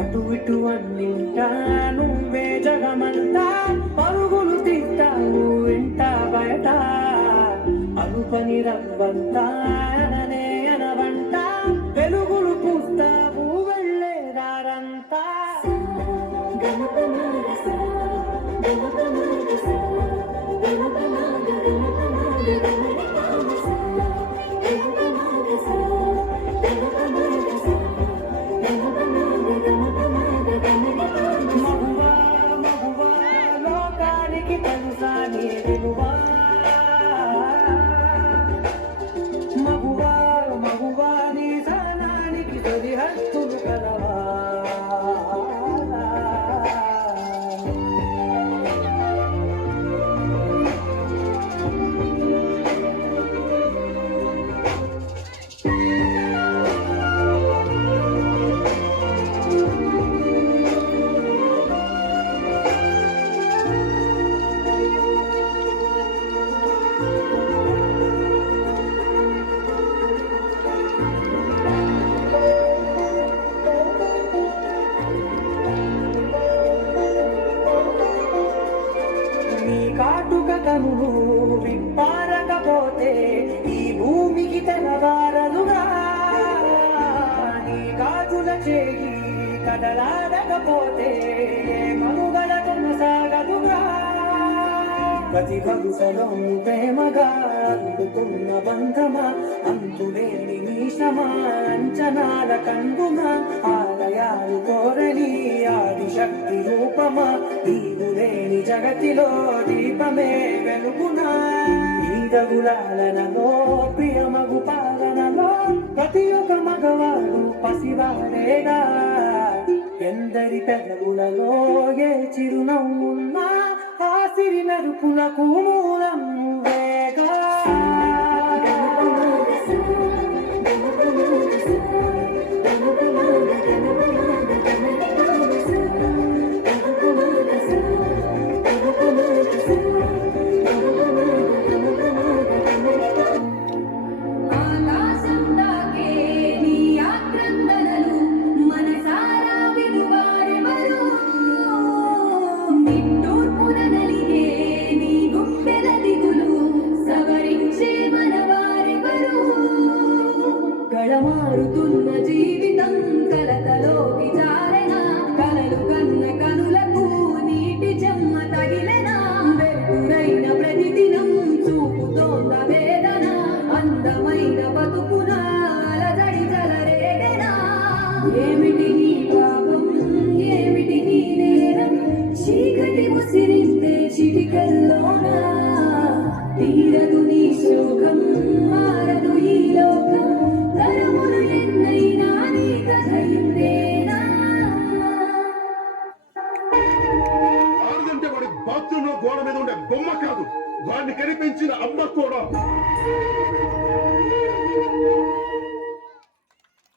అటు ఇటు అన్నింటా నువ్వే జగమంతా పరుగులు తీస్తావు ఇంట బయట అనుపని రవ్వంతా అననే అనవంట వెలుగులు పూస్తావు వెళ్ళే దారంతా మగువా మగువా లోకానికి తెలుసా నీ విలువా మగువా మగువా నీ సహనానికి సరిహద్దులు కలవా నీ కాటుక కనులు విప్పారకపోతే ఈ భూమికి తెలవారదుగా నీ గాజుల చేయి కదలాడకపోతే ఏ మనుగడ కొనసాగదుగా ప్రతి వరుసలో ప్రేమగా అందుకున్న బంధమా అంతులేని నీశమా అంచనాల కందుమా ఆలయాలు కోరని ఆదిశక్తి రూపమా నీవులేని జగతిలో దీపమే వెలుగునా ఈదగులాలనలో ప్రియమగు పాలనలో ప్రతి ఒక్క మగవాడు పసివాడేగా ఎందరి పెదవులలో ఏ చిరునవ్వున్నా ఆ సిరి మెరుపులకు మూలం నువ్వేగా ఆకాశం తాకే నీ ఆక్రందనలు మనసారా విలువారెవరు నిట్టూర్పున నలిగే నీ గుండెల దిగులు సవరించే మనవారెవరు గళమారుతున్న జీవితం కలతలోకి జారెన కలలు కన్న కనులకు నీటి చెమ్మ తగిలెనా వెలుగురైన ప్రతిదినం చూపుతోంద వేదన అందమైన బతుకున అలజడి జలరేగెనా ఏమిటి నీ పాపం ఏమిటి నీ నేరం చీకటి ముసిరిస్తే చిటికల్లోన తీరదు నీ శోకం మారదు ఈ లోకం తరములు ఎన్నైనా నీ కథ ఇంతేనా ఆరుదంటే వాడి బాత్రూంలో గోడ మీద ఉండే బొమ్మ కాదు వాడిని కనిపించిన అమ్మ కూడా